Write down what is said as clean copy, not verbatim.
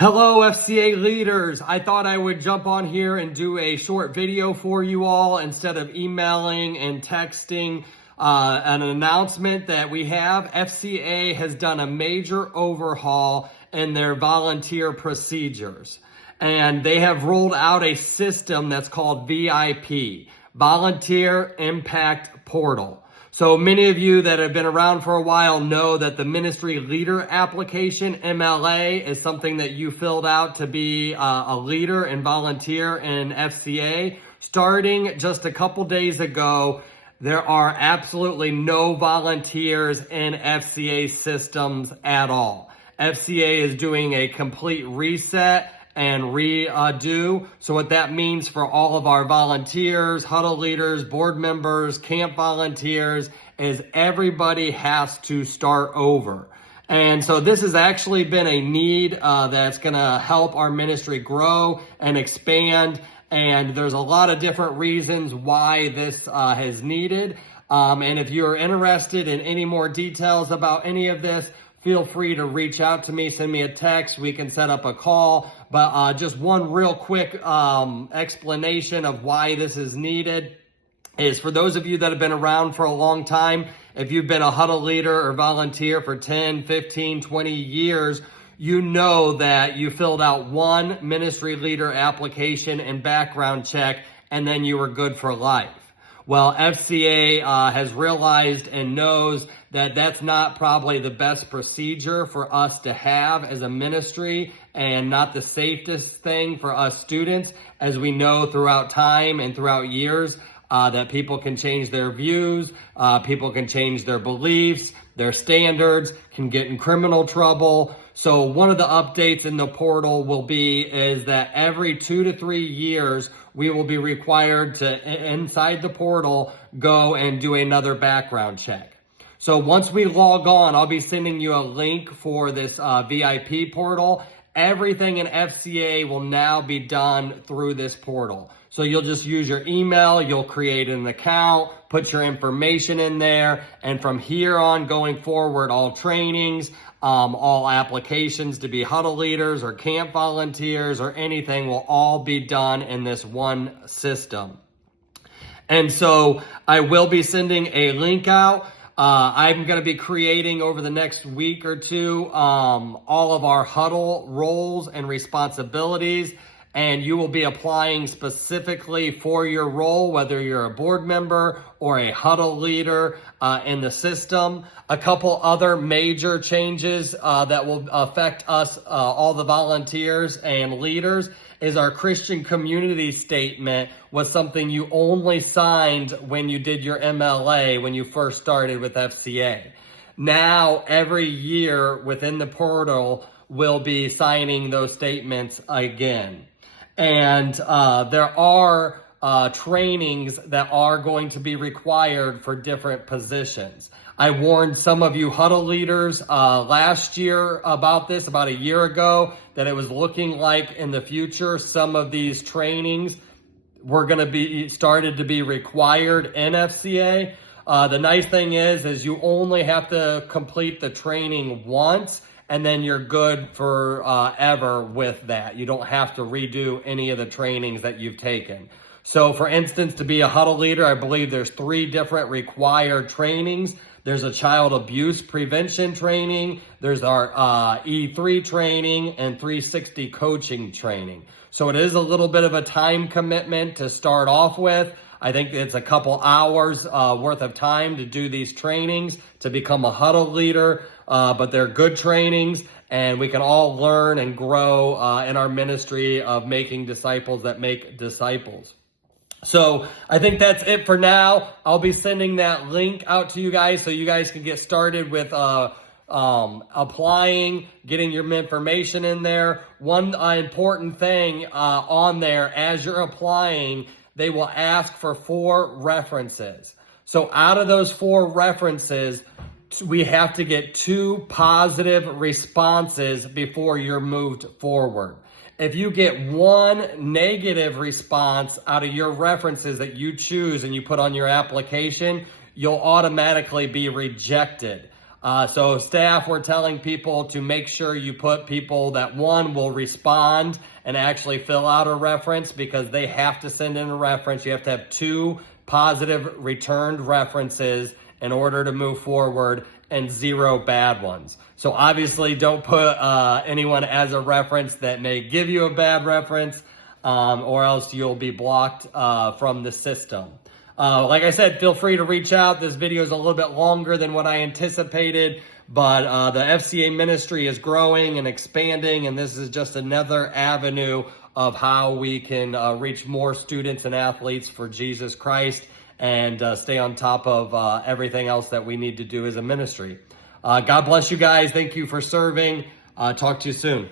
Hello, FCA leaders. I thought I would jump on here and do a short video for you all instead of emailing and texting. An announcement that we have. FCA has done a major overhaul in their volunteer procedures. And they have rolled out a system that's called VIP, Volunteer Impact Portal. So many of you that have been around for a while know that the Ministry Leader Application, MLA, is something that you filled out to be a leader and volunteer in FCA. Starting just a couple days ago, there are absolutely no volunteers in FCA systems at all. FCA is doing a complete reset and redo. So what that means for all of our volunteers, huddle leaders, board members, camp volunteers, is everybody has to start over. And so this has actually been a need that's gonna help our ministry grow and expand. And there's a lot of different reasons why this is needed. And if you're interested in any more details about any of this, feel free to reach out to me, send me a text, we can set up a call. But just one real quick explanation of why this is needed is for those of you that have been around for a long time, if you've been a huddle leader or volunteer for 10, 15, 20 years, you know that you filled out one ministry leader application and background check, and then you were good for life. Well, FCA has realized and knows that that's not probably the best procedure for us to have as a ministry and not the safest thing for us students, as we know throughout time and throughout years that people can change their views, people can change their beliefs, their standards, can get in criminal trouble. So one of the updates in the portal will be is that every 2 to 3 years, we will be required to, inside the portal, go and do another background check. So once we log on, I'll be sending you a link for this VIP portal. Everything in FCA will now be done through this portal. So you'll just use your email, you'll create an account, put your information in there, and from here on going forward, all trainings, all applications to be huddle leaders or camp volunteers or anything will all be done in this one system. And so I will be sending a link out. I'm going to be creating over the next week or two all of our huddle roles and responsibilities, and you will be applying specifically for your role, whether you're a board member or a huddle leader in the system. A couple other major changes that will affect us, all the volunteers and leaders, is our Christian community statement was something you only signed when you did your MLA, when you first started with FCA. Now, every year within the portal, we'll be signing those statements again. And there are trainings that are going to be required for different positions. I warned some of you huddle leaders last year about this, about a year ago, that it was looking like in the future some of these trainings were going to be started to be required in FCA. The nice thing is you only have to complete the training once, and then you're good for ever with that. You don't have to redo any of the trainings that you've taken. So for instance, to be a huddle leader, I believe there's 3 different required trainings. There's a child abuse prevention training, there's our E3 training, and 360 coaching training. So it is a little bit of a time commitment to start off with. I think it's a couple hours worth of time to do these trainings to become a huddle leader, but they're good trainings, and we can all learn and grow in our ministry of making disciples that make disciples. So I think that's it for now. I'll be sending that link out to you guys so you guys can get started with applying, getting your information in there. One important thing on there, as you're applying, they will ask for 4 references. So out of those 4 references, we have to get 2 positive responses before you're moved forward. If you get 1 negative response out of your references that you choose and you put on your application, you'll automatically be rejected. So staff, we're telling people to make sure you put people that, one, will respond and actually fill out a reference, because they have to send in a reference. You have to have 2 positive returned references in order to move forward, and 0 bad ones. So obviously don't put anyone as a reference that may give you a bad reference, or else you'll be blocked from the system. Like I said, feel free to reach out. This video is a little bit longer than what I anticipated, but the FCA ministry is growing and expanding, and this is just another avenue of how we can reach more students and athletes for Jesus Christ, and stay on top of everything else that we need to do as a ministry. God bless you guys. Thank you for serving. Talk to you soon.